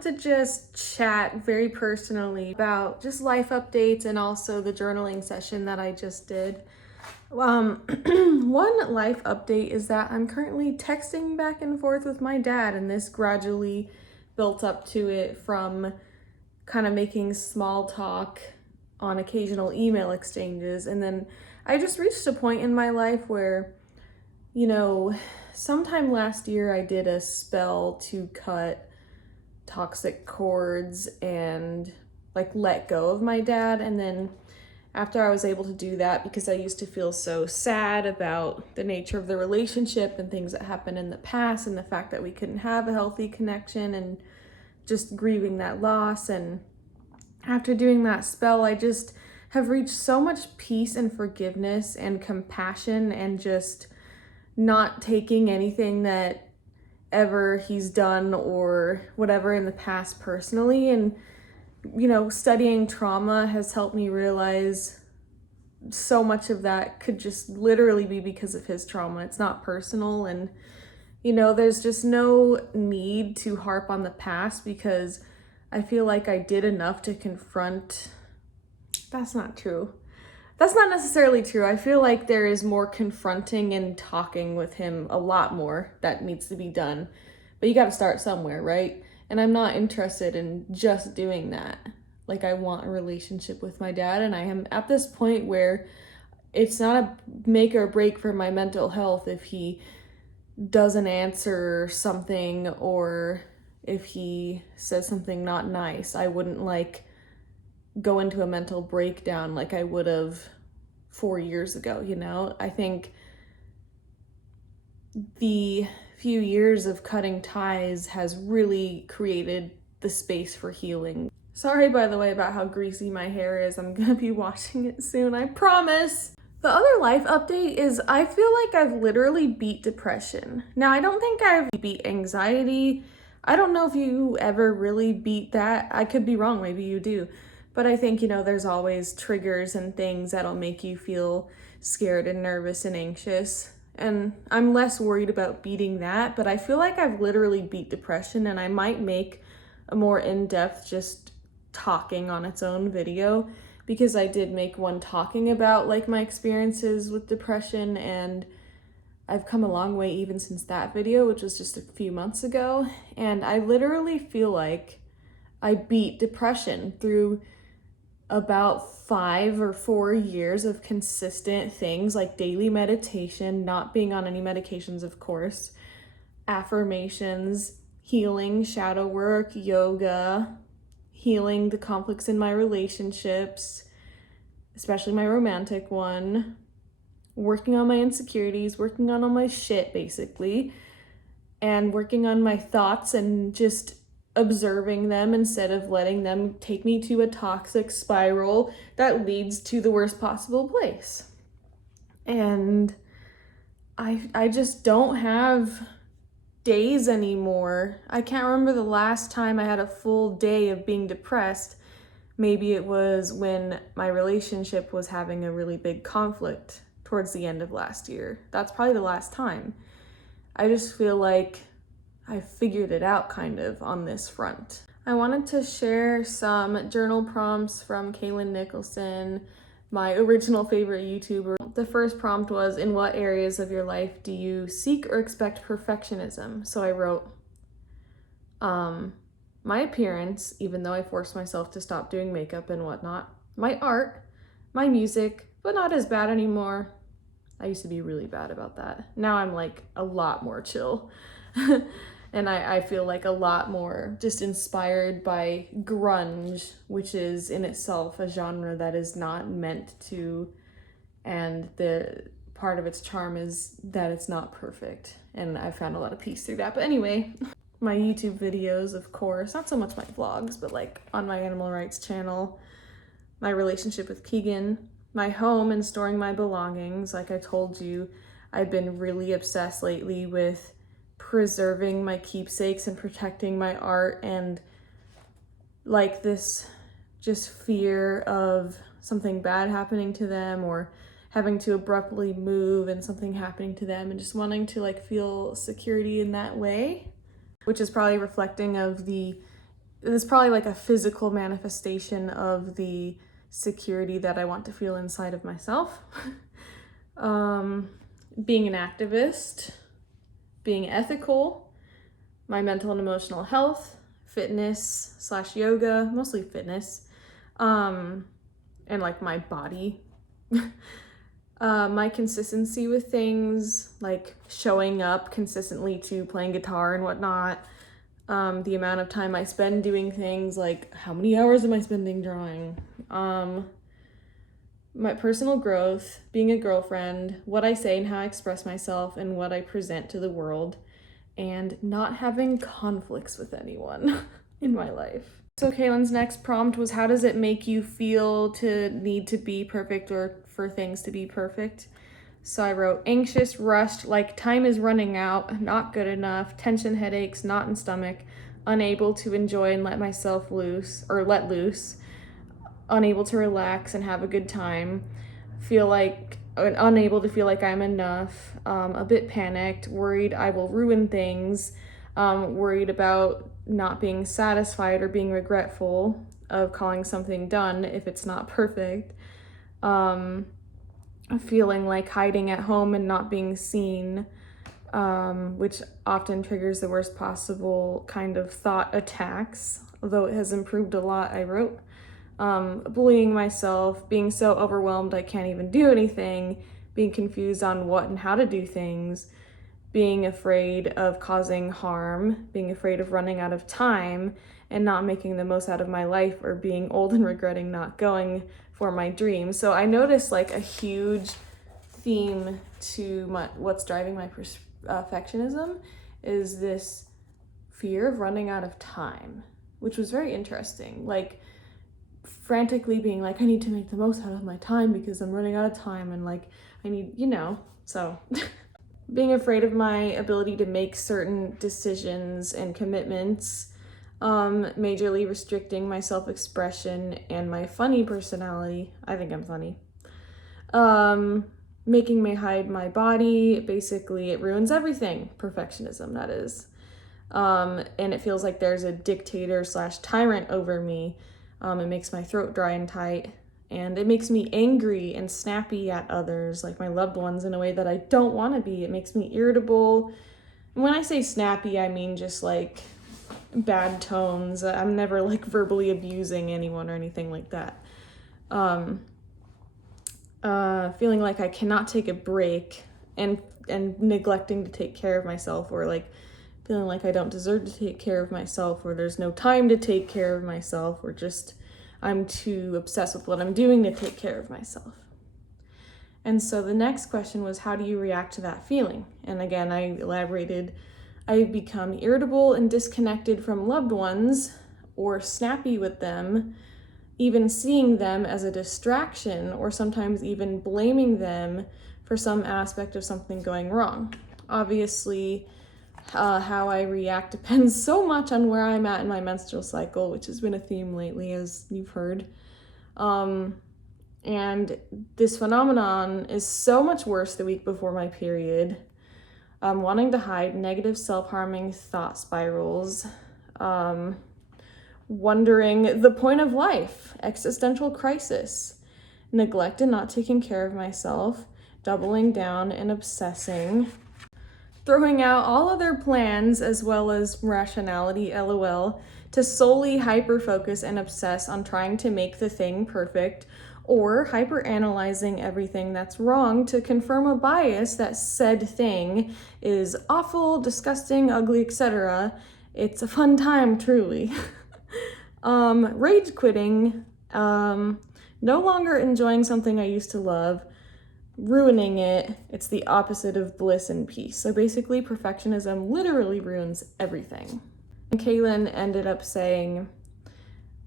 wanted to just chat very personally about just life updates and also the journaling session that I just did. One life update is that I'm currently texting back and forth with my dad, and this gradually built up to it from kind of making small talk on occasional email exchanges. And then I just reached a point in my life where, sometime last year I did a spell to cut toxic cords and let go of my dad. And then after I was able to do that, because I used to feel so sad about the nature of the relationship and things that happened in the past and the fact that we couldn't have a healthy connection and just grieving that loss. And after doing that spell, I just have reached so much peace and forgiveness and compassion and just not taking anything that ever he's done or whatever in the past personally. And studying trauma has helped me realize so much of that could just literally be because of his trauma. It's not personal. And there's just no need to harp on the past, because I feel like I did enough to confront. That's not true. That's not necessarily true. I feel like there is more confronting and talking with him, a lot more that needs to be done. But you got to start somewhere, right? And I'm not interested in just doing that. I want a relationship with my dad, and I am at this point where it's not a make or break for my mental health if he doesn't answer something or if he says something not nice. I wouldn't go into a mental breakdown like I would have 4 years ago. I think the few years of cutting ties has really created the space for healing. Sorry, by the way, about how greasy my hair is. I'm gonna be washing it soon, I promise. The other life update is I feel like I've literally beat depression. Now, I don't think I've beat anxiety. I don't know if you ever really beat that. I could be wrong, maybe you do. But I think, there's always triggers and things that'll make you feel scared and nervous and anxious. And I'm less worried about beating that, but I feel like I've literally beat depression, and I might make a more in-depth just talking on its own video, because I did make one talking about my experiences with depression, and I've come a long way even since that video, which was just a few months ago. And I literally feel like I beat depression through about 5 or 4 years of consistent things like daily meditation, not being on any medications, of course, affirmations, healing, shadow work, yoga, healing the conflicts in my relationships, especially my romantic one, working on my insecurities, working on all my shit basically, and working on my thoughts and just observing them instead of letting them take me to a toxic spiral that leads to the worst possible place. And I just don't have days anymore. I can't remember the last time I had a full day of being depressed. Maybe it was when my relationship was having a really big conflict towards the end of last year. That's probably the last time. I just feel like I figured it out kind of on this front. I wanted to share some journal prompts from Kaylin Nicholson, my original favorite YouTuber. The first prompt was, in what areas of your life do you seek or expect perfectionism? So I wrote, my appearance, even though I forced myself to stop doing makeup and whatnot, my art, my music, but not as bad anymore. I used to be really bad about that. Now I'm a lot more chill. And I feel a lot more just inspired by grunge, which is in itself a genre that is not meant to, and the part of its charm is that it's not perfect. And I found a lot of peace through that. But anyway, my YouTube videos, of course, not so much my vlogs, but on my animal rights channel, my relationship with Keegan, my home and storing my belongings. Like I told you, I've been really obsessed lately with preserving my keepsakes and protecting my art, and this just fear of something bad happening to them or having to abruptly move and something happening to them, and just wanting to feel security in that way, which is probably reflecting of the it's probably like a physical manifestation of the security that I want to feel inside of myself. Being an activist, being ethical, my mental and emotional health, fitness / yoga, mostly fitness, and like my body. My consistency with things, like showing up consistently to playing guitar and whatnot. The amount of time I spend doing things, like how many hours am I spending drawing? My personal growth, being a girlfriend, what I say and how I express myself, and what I present to the world, and not having conflicts with anyone in my life. So Kaylin's next prompt was, how does it make you feel to need to be perfect or for things to be perfect? So I wrote anxious, rushed, like time is running out, not good enough, tension, headaches, knot in stomach, unable to enjoy and let myself loose, or let loose, unable to relax and have a good time, feel like unable to feel like I'm enough, a bit panicked, worried I will ruin things, worried about not being satisfied or being regretful of calling something done if it's not perfect, feeling like hiding at home and not being seen, which often triggers the worst possible kind of thought attacks, although it has improved a lot, I wrote. Bullying myself, being so overwhelmed I can't even do anything, being confused on what and how to do things, being afraid of causing harm, being afraid of running out of time and not making the most out of my life, or being old and regretting not going for my dreams. So I noticed like a huge theme to what's driving my perfectionism is this fear of running out of time, which was very interesting. Like frantically being like, I need to make the most out of my time because I'm running out of time, and like I need, so being afraid of my ability to make certain decisions and commitments, majorly restricting my self-expression and my funny personality. I think I'm funny. Making me hide my body. Basically, it ruins everything. Perfectionism, that is. And it feels like there's a dictator / tyrant over me. It makes my throat dry and tight. And it makes me angry and snappy at others, like my loved ones, in a way that I don't want to be. It makes me irritable. And when I say snappy, I mean just like bad tones. I'm never like verbally abusing anyone or anything like that. Feeling like I cannot take a break and neglecting to take care of myself, or like feeling like I don't deserve to take care of myself, or there's no time to take care of myself, or just I'm too obsessed with what I'm doing to take care of myself. And so the next question was, how do you react to that feeling? And again, I elaborated, I become irritable and disconnected from loved ones, or snappy with them, even seeing them as a distraction, or sometimes even blaming them for some aspect of something going wrong. Obviously, how I react depends so much on where I'm at in my menstrual cycle, which has been a theme lately, as you've heard. And this phenomenon is so much worse the week before my period. Wanting to hide, negative self-harming thought spirals, wondering the point of life, existential crisis, neglect and not taking care of myself, doubling down and obsessing, throwing out all other plans as well as rationality, LOL, to solely hyper-focus and obsess on trying to make the thing perfect, or hyper-analyzing everything that's wrong to confirm a bias that said thing is awful, disgusting, ugly, etc. It's a fun time, truly. Rage quitting, no longer enjoying something I used to love, ruining it. It's the opposite of bliss and peace. So basically, perfectionism literally ruins everything. And Kaylin ended up saying,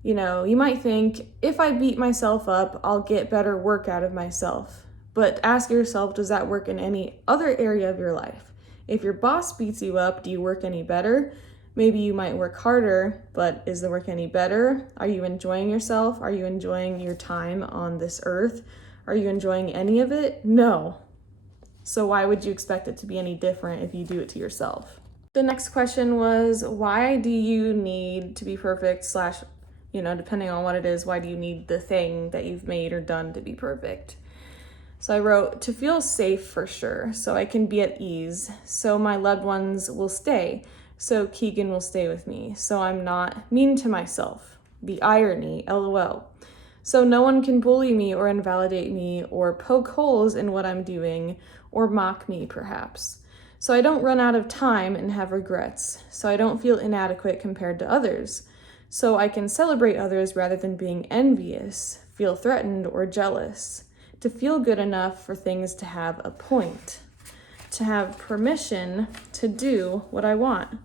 you might think, if I beat myself up, I'll get better work out of myself. But ask yourself, does that work in any other area of your life? If your boss beats you up, do you work any better? Maybe you might work harder, but is the work any better? Are you enjoying yourself? Are you enjoying your time on this earth? Are you enjoying any of it? No. So why would you expect it to be any different if you do it to yourself? The next question was, why do you need to be perfect slash, depending on what it is, why do you need the thing that you've made or done to be perfect? So I wrote, to feel safe for sure, so I can be at ease, so my loved ones will stay, so Keegan will stay with me, so I'm not mean to myself. The irony, lol. So no one can bully me or invalidate me or poke holes in what I'm doing or mock me, perhaps. So I don't run out of time and have regrets, so I don't feel inadequate compared to others. So I can celebrate others rather than being envious, feel threatened or jealous. To feel good enough for things to have a point. To have permission to do what I want.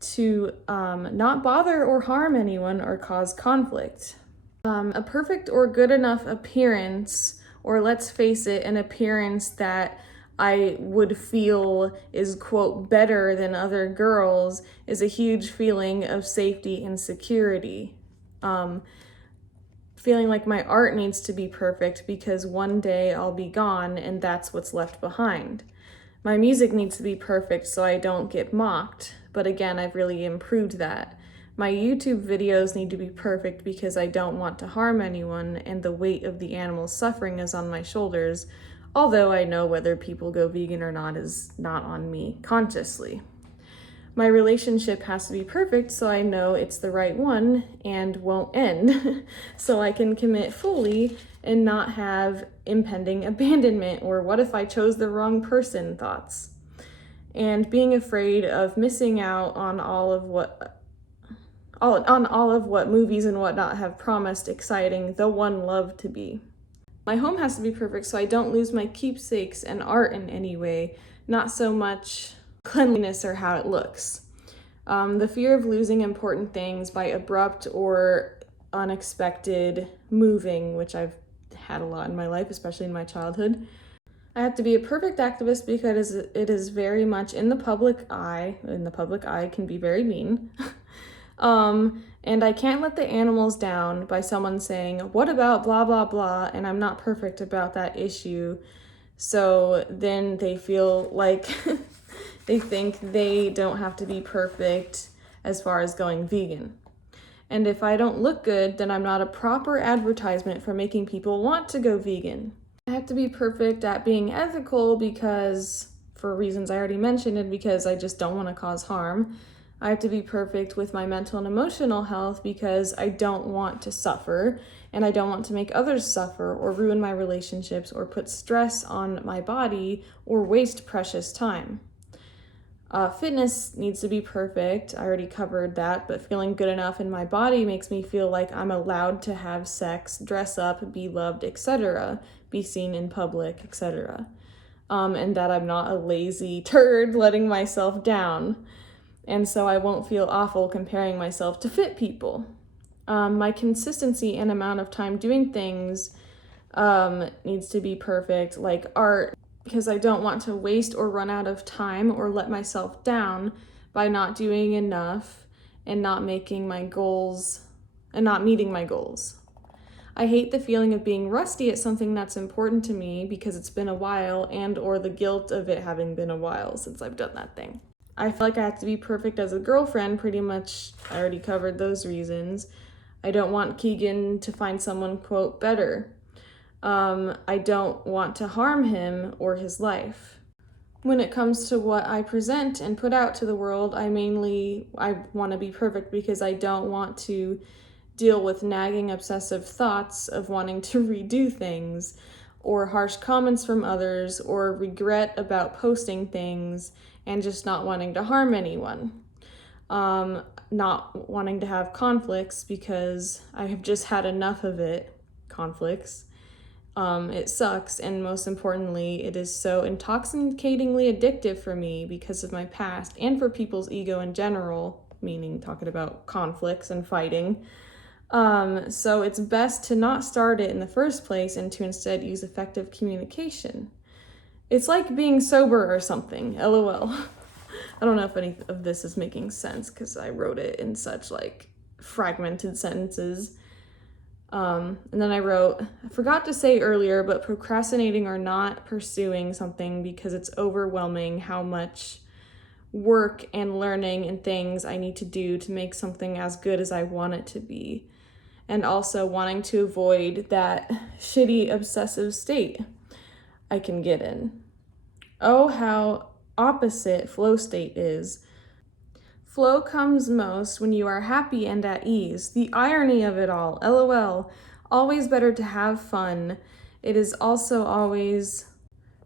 To not bother or harm anyone or cause conflict. A perfect or good enough appearance, or let's face it, an appearance that I would feel is, quote, better than other girls, is a huge feeling of safety and security. Feeling like my art needs to be perfect because one day I'll be gone and that's what's left behind. My music needs to be perfect so I don't get mocked, but again, I've really improved that. My YouTube videos need to be perfect because I don't want to harm anyone and the weight of the animal's suffering is on my shoulders, although I know whether people go vegan or not is not on me consciously. My relationship has to be perfect so I know it's the right one and won't end, so I can commit fully and not have impending abandonment or what if I chose the wrong person thoughts. And being afraid of missing out on all of what movies and whatnot have promised exciting the one love to be. My home has to be perfect so I don't lose my keepsakes and art in any way, not so much cleanliness or how it looks. The fear of losing important things by abrupt or unexpected moving, which I've had a lot in my life, especially in my childhood. I have to be a perfect activist because it is very much in the public eye. In the public eye can be very mean. And I can't let the animals down by someone saying, what about blah, blah, blah, and I'm not perfect about that issue. So then they feel like they think they don't have to be perfect as far as going vegan. And if I don't look good, then I'm not a proper advertisement for making people want to go vegan. I have to be perfect at being ethical because, for reasons I already mentioned, and because I just don't want to cause harm. I have to be perfect with my mental and emotional health because I don't want to suffer and I don't want to make others suffer or ruin my relationships or put stress on my body or waste precious time. Fitness needs to be perfect. I already covered that, but feeling good enough in my body makes me feel like I'm allowed to have sex, dress up, be loved, etc., be seen in public, etc. And that I'm not a lazy turd letting myself down. And so I won't feel awful comparing myself to fit people. My consistency and amount of time doing things needs to be perfect, like art, because I don't want to waste or run out of time or let myself down by not doing enough and not making my goals and not meeting my goals. I hate the feeling of being rusty at something that's important to me because it's been a while and or the guilt of it having been a while since I've done that thing. I feel like I have to be perfect as a girlfriend, pretty much. I already covered those reasons. I don't want Keegan to find someone, quote, better. I don't want to harm him or his life. When it comes to what I present and put out to the world, I want to be perfect because I don't want to deal with nagging obsessive thoughts of wanting to redo things or harsh comments from others or regret about posting things and just not wanting to harm anyone. Not wanting to have conflicts because I have just had enough of it, conflicts. It sucks, and most importantly, it is so intoxicatingly addictive for me because of my past and for people's ego in general, meaning talking about conflicts and fighting. So it's best to not start it in the first place and to instead use effective communication. It's like being sober or something, lol. I don't know if any of this is making sense because I wrote it in such like fragmented sentences. And then I wrote, I forgot to say earlier, but procrastinating or not pursuing something because it's overwhelming how much work and learning and things I need to do to make something as good as I want it to be. And also wanting to avoid that shitty obsessive state I can get in. Oh, how opposite flow state is. Flow comes most when you are happy and at ease. The irony of it all, LOL. Always better to have fun. It is also always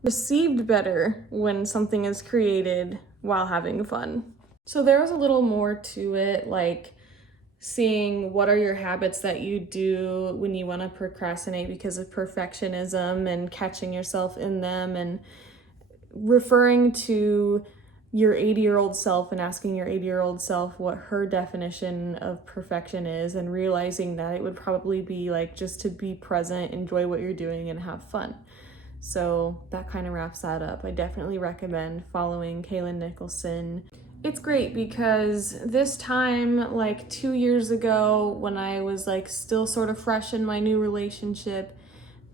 received better when something is created while having fun. So there was a little more to it, like seeing what are your habits that you do when you want to procrastinate because of perfectionism and catching yourself in them, and referring to your 80-year-old self and asking your 80-year-old self what her definition of perfection is, and realizing that it would probably be like just to be present, enjoy what you're doing, and have fun. So that kind of wraps that up. I definitely recommend following Kaylin Nicholson. It's great because this time, like 2 years ago, when I was like still sort of fresh in my new relationship,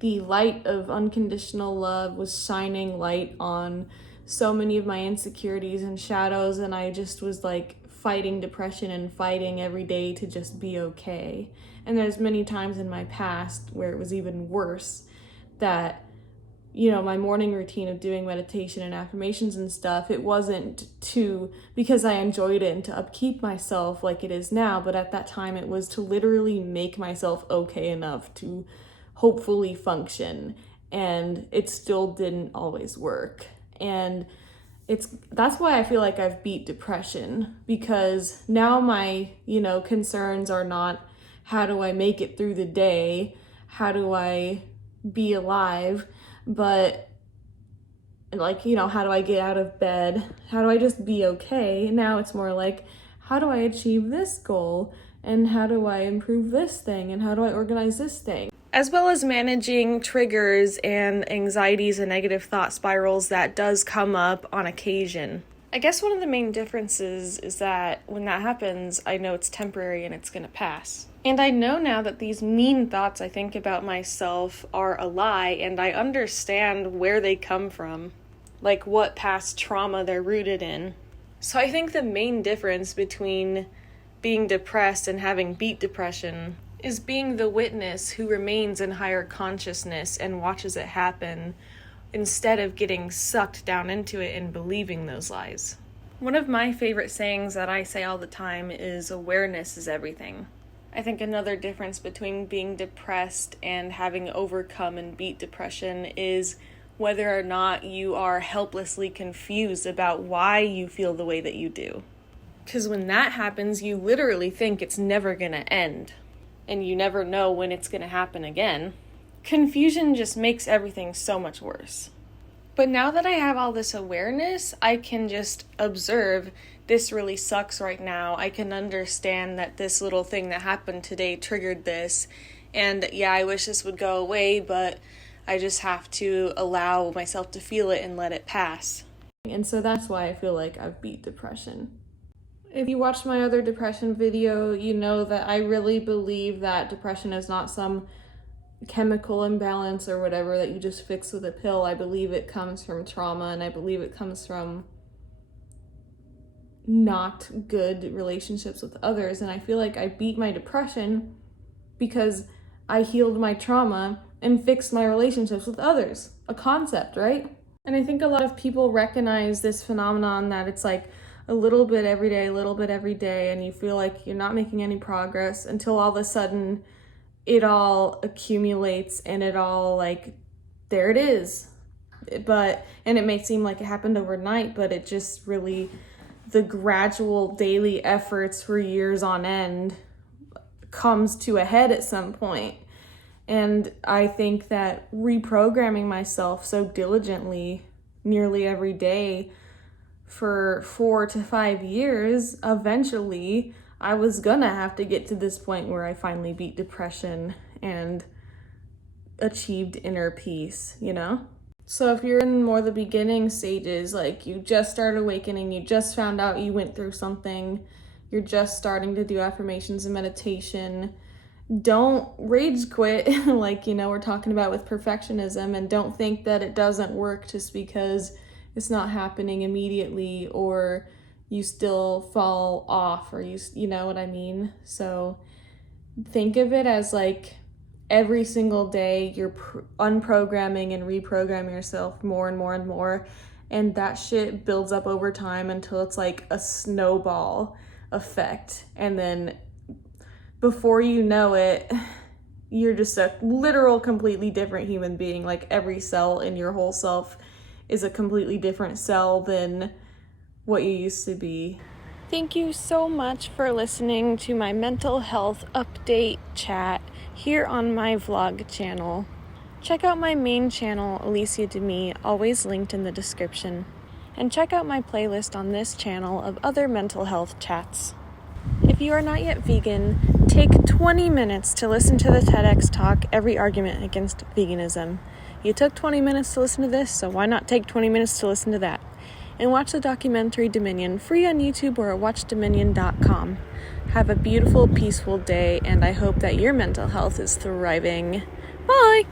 the light of unconditional love was shining light on so many of my insecurities and shadows, and I just was like fighting depression and fighting every day to just be okay. And there's many times in my past where it was even worse, that my morning routine of doing meditation and affirmations and stuff, it wasn't to because I enjoyed it and to upkeep myself like it is now, but at that time it was to literally make myself okay enough to hopefully function, and it still didn't always work. And that's why I feel like I've beat depression, because now my concerns are not how do I make it through the day, how do I be alive, but like how do I get out of bed, how do I just be okay. Now it's more like, how do I achieve this goal, and how do I improve this thing, and how do I organize this thing, as well as managing triggers and anxieties and negative thought spirals that does come up on occasion. I guess one of the main differences is that when that happens, I know it's temporary and it's gonna pass. And I know now that these mean thoughts I think about myself are a lie, and I understand where they come from, like what past trauma they're rooted in. So I think the main difference between being depressed and having beat depression is being the witness who remains in higher consciousness and watches it happen, instead of getting sucked down into it and believing those lies. One of my favorite sayings that I say all the time is awareness is everything. I think another difference between being depressed and having overcome and beat depression is whether or not you are helplessly confused about why you feel the way that you do. Because when that happens, you literally think it's never going to end, and you never know when it's going to happen again. Confusion just makes everything so much worse. But now that I have all this awareness, I can just observe, this really sucks right now. I can understand that this little thing that happened today triggered this. And yeah, I wish this would go away, but I just have to allow myself to feel it and let it pass. And so that's why I feel like I've beat depression. If you watched my other depression video, you know that I really believe that depression is not some chemical imbalance or whatever that you just fix with a pill. I believe it comes from trauma, and I believe it comes from not good relationships with others. And I feel like I beat my depression because I healed my trauma and fixed my relationships with others. A concept, right? And I think a lot of people recognize this phenomenon that it's like a little bit every day, a little bit every day, and you feel like you're not making any progress until all of a sudden it all accumulates and it all like, there it is. And it may seem like it happened overnight, but it just really, the gradual daily efforts for years on end comes to a head at some point. And I think that reprogramming myself so diligently nearly every day for 4 to 5 years, eventually I was gonna have to get to this point where I finally beat depression and achieved inner peace, So if you're in more the beginning stages, like you just started awakening, you just found out you went through something, you're just starting to do affirmations and meditation, don't rage quit like, we're talking about with perfectionism, and don't think that it doesn't work just because it's not happening immediately, or you still fall off, or you know what I mean? So think of it as like every single day you're unprogramming and reprogramming yourself more and more and more, and that shit builds up over time until it's like a snowball effect, and then before you know it, you're just a literal completely different human being. Like every cell in your whole self is a completely different cell than what you used to be. Thank you so much for listening to my mental health update chat here on my vlog channel. Check out my main channel, Alicia Demi, always linked in the description. And check out my playlist on this channel of other mental health chats. If you are not yet vegan, take 20 minutes to listen to the TEDx talk, Every Argument Against Veganism. You took 20 minutes to listen to this, so why not take 20 minutes to listen to that? And watch the documentary Dominion, free on YouTube or at watchdominion.com. Have a beautiful, peaceful day, and I hope that your mental health is thriving. Bye!